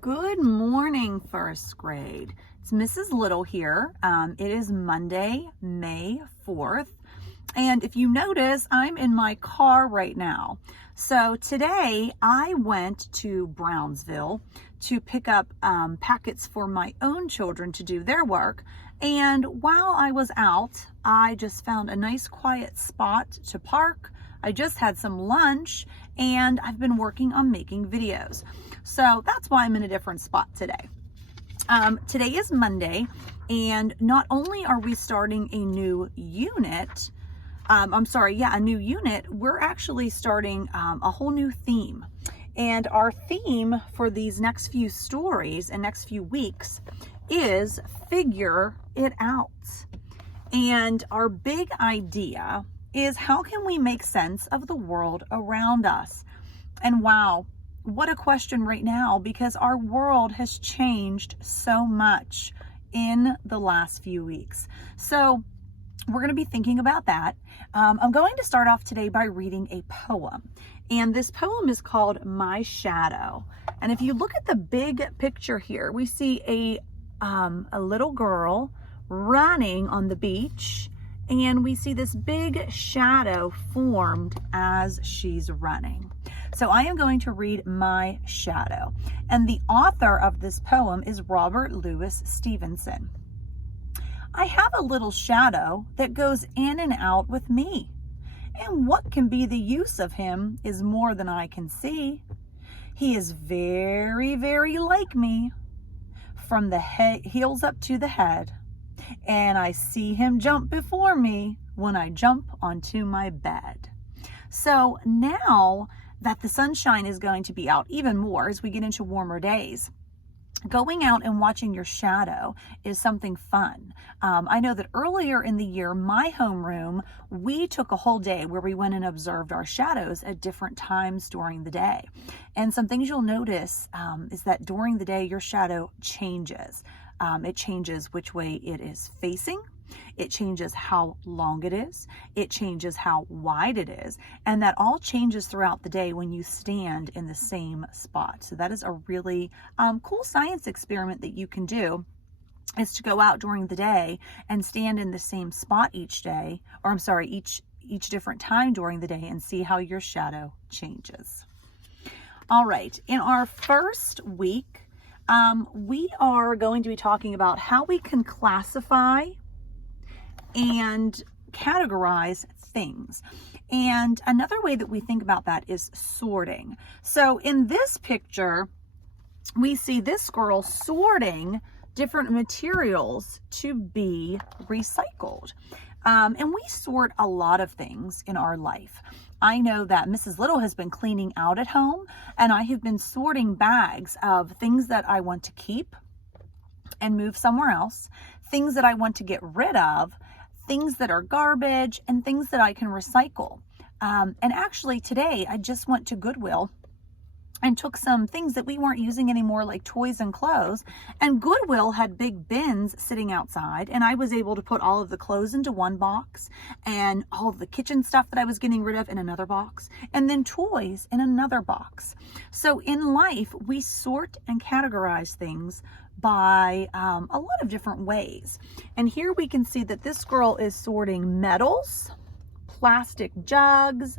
Good morning, first grade. It's Mrs. Little here. It is Monday, May 4th. And if you notice, I'm in my car right now. So today I went to Brownsville to pick up packets for my own children to do their work. And while I was out, I just found a nice quiet spot to park. I just had some lunch and I've been working on making videos. So that's why I'm in a different spot today. Today is Monday, and not only are we starting a new unit, we're actually starting a whole new theme. And our theme for these next few stories and next few weeks is figure it out. And our big idea is how can we make sense of the world around us? And wow, what a question right now, because our world has changed so much in the last few weeks. So we're going to be thinking about that. I'm going to start off today by reading a poem. And this poem is called My Shadow. And if you look at the big picture here, we see a little girl running on the beach. And we see this big shadow formed as she's running. So I am going to read My Shadow. And the author of this poem is Robert Louis Stevenson. I have a little shadow that goes in and out with me. And what can be the use of him is more than I can see. He is very, very like me, from the heels up to the head. And I see him jump before me when I jump onto my bed. So now that the sunshine is going to be out even more as we get into warmer days, going out and watching your shadow is something fun. I know that earlier in the year, my homeroom, we took a whole day where we went and observed our shadows at different times during the day. And some things you'll notice is that during the day, your shadow changes. It changes which way it is facing. It changes how long it is. It changes how wide it is. And that all changes throughout the day when you stand in the same spot. So that is a really cool science experiment that you can do, is to go out during the day and stand in the same spot each day, or each different time during the day, and see how your shadow changes. All right, in our first week, we are going to be talking about how we can classify and categorize things. And another way that we think about that is sorting. So in this picture, we see this girl sorting different materials to be recycled. And we sort a lot of things in our life. I know that Mrs. Little has been cleaning out at home, and I have been sorting bags of things that I want to keep and move somewhere else, things that I want to get rid of, things that are garbage, and things that I can recycle. And actually today I just went to Goodwill and took some things that we weren't using anymore, like toys and clothes. And Goodwill had big bins sitting outside, and I was able to put all of the clothes into one box, and all of the kitchen stuff that I was getting rid of in another box, and then toys in another box. So in life, we sort and categorize things by a lot of different ways. And here we can see that this girl is sorting metals, plastic jugs,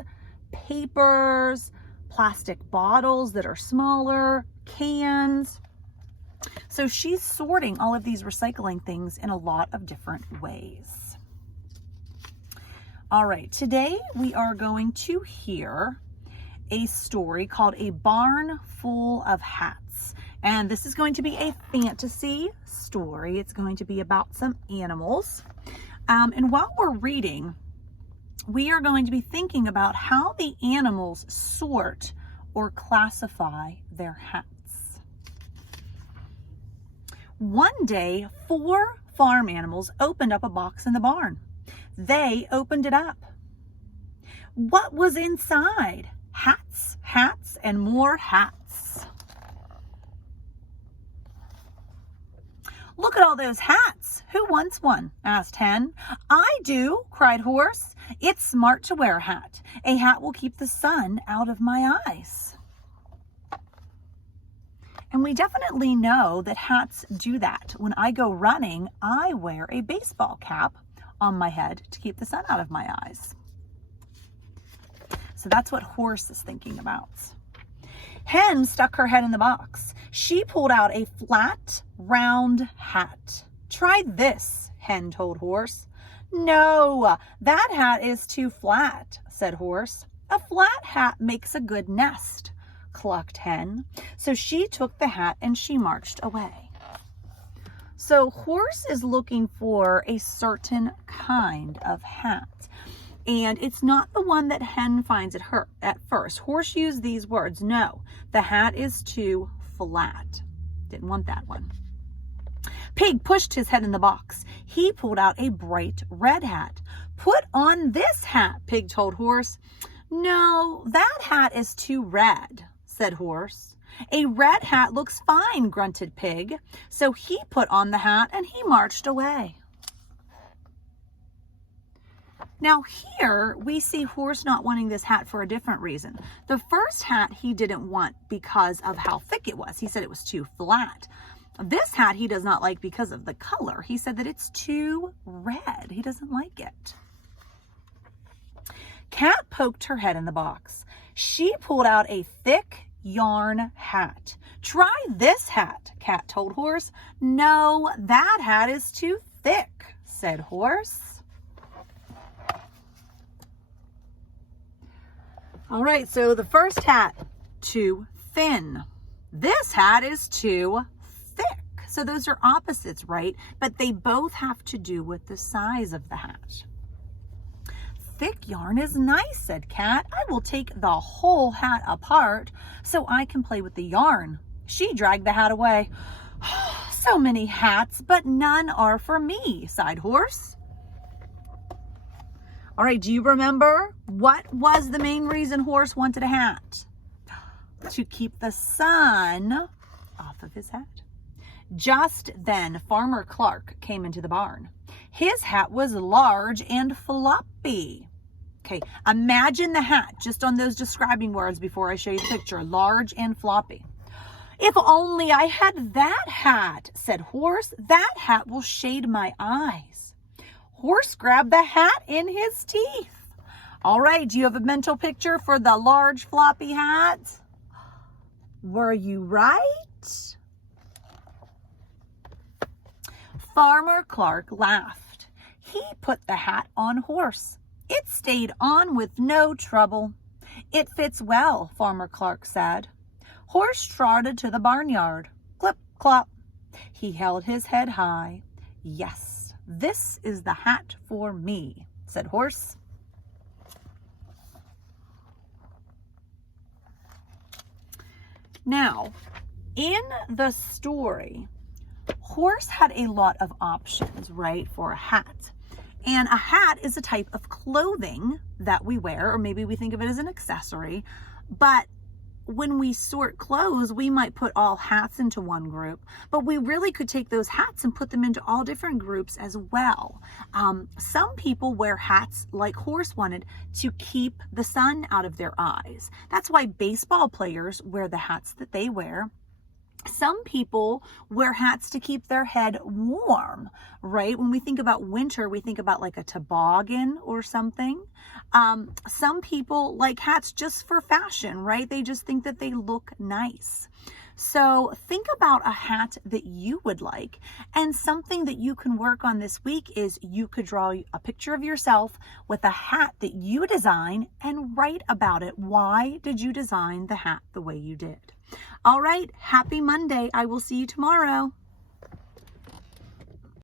papers, plastic bottles that are smaller, cans. So she's sorting all of these recycling things in a lot of different ways. All right, today we are going to hear a story called A Barn Full of Hats. And this is going to be a fantasy story. It's going to be about some animals. And while we're reading, we are going to be thinking about how the animals sort or classify their hats. One day, 4 farm animals opened up a box in the barn. They opened it up. What was inside? Hats, hats, and more hats. Look at all those hats. Who wants one? Asked Hen. I do, cried Horse. It's smart to wear a hat. A hat will keep the sun out of my eyes. And And we definitely know that hats do that. When I go running, I wear a baseball cap on my head to keep the sun out of my eyes. So that's what horse is thinking about. Hen stuck her head in the box. She pulled out a flat, round hat. Try this, Hen told Horse. No, that hat is too flat, said Horse. A flat hat makes a good nest, clucked Hen. So she took the hat and she marched away. So Horse is looking for a certain kind of hat. And it's not the one that Hen finds at first. Horse used these words. No, the hat is too flat. Didn't want that one. Pig pushed his head in the box. He pulled out a bright red hat. Put on this hat, Pig told Horse. No, that hat is too red, said Horse. A red hat looks fine, grunted Pig. So he put on the hat and he marched away. Now here we see Horse not wanting this hat for a different reason. The first hat he didn't want because of how thick it was. He said it was too flat. This hat he does not like because of the color. He said that it's too red. He doesn't like it. Cat poked her head in the box. She pulled out a thick yarn hat. Try this hat, Cat told Horse. No, that hat is too thick, said Horse. All right, so the first hat, too thin. This hat is too thick. So those are opposites, right? But they both have to do with the size of the hat. Thick yarn is nice, said Cat. I will take the whole hat apart so I can play with the yarn. She dragged the hat away. So many hats, but none are for me, sighed Horse. All right, do you remember what was the main reason Horse wanted a hat? To keep the sun off of his head. Just then, Farmer Clark came into the barn. His hat was large and floppy. Okay, imagine the hat just on those describing words before I show you the picture. Large and floppy. If only I had that hat, said Horse. That hat will shade my eyes. Horse grabbed the hat in his teeth. All right, do you have a mental picture for the large floppy hat? Were you right? Farmer Clark laughed. He put the hat on Horse. It stayed on with no trouble. It fits well, Farmer Clark said. Horse trotted to the barnyard. Clip, clop. He held his head high. Yes, this is the hat for me, said Horse. Now, in the story, Horse had a lot of options, right, for a hat. And a hat is a type of clothing that we wear, or maybe we think of it as an accessory. But when we sort clothes, we might put all hats into one group, but we really could take those hats and put them into all different groups as well. Some people wear hats like Horse wanted to keep the sun out of their eyes. That's why baseball players wear the hats that they wear. Some people wear hats to keep their head warm, right? When we think about winter, we think about like a toboggan or something. Some people like hats just for fashion, right? They just think that they look nice. So think about a hat that you would like. And something that you can work on this week is you could draw a picture of yourself with a hat that you design and write about it. Why did you design the hat the way you did? All right, happy Monday. I will see you tomorrow.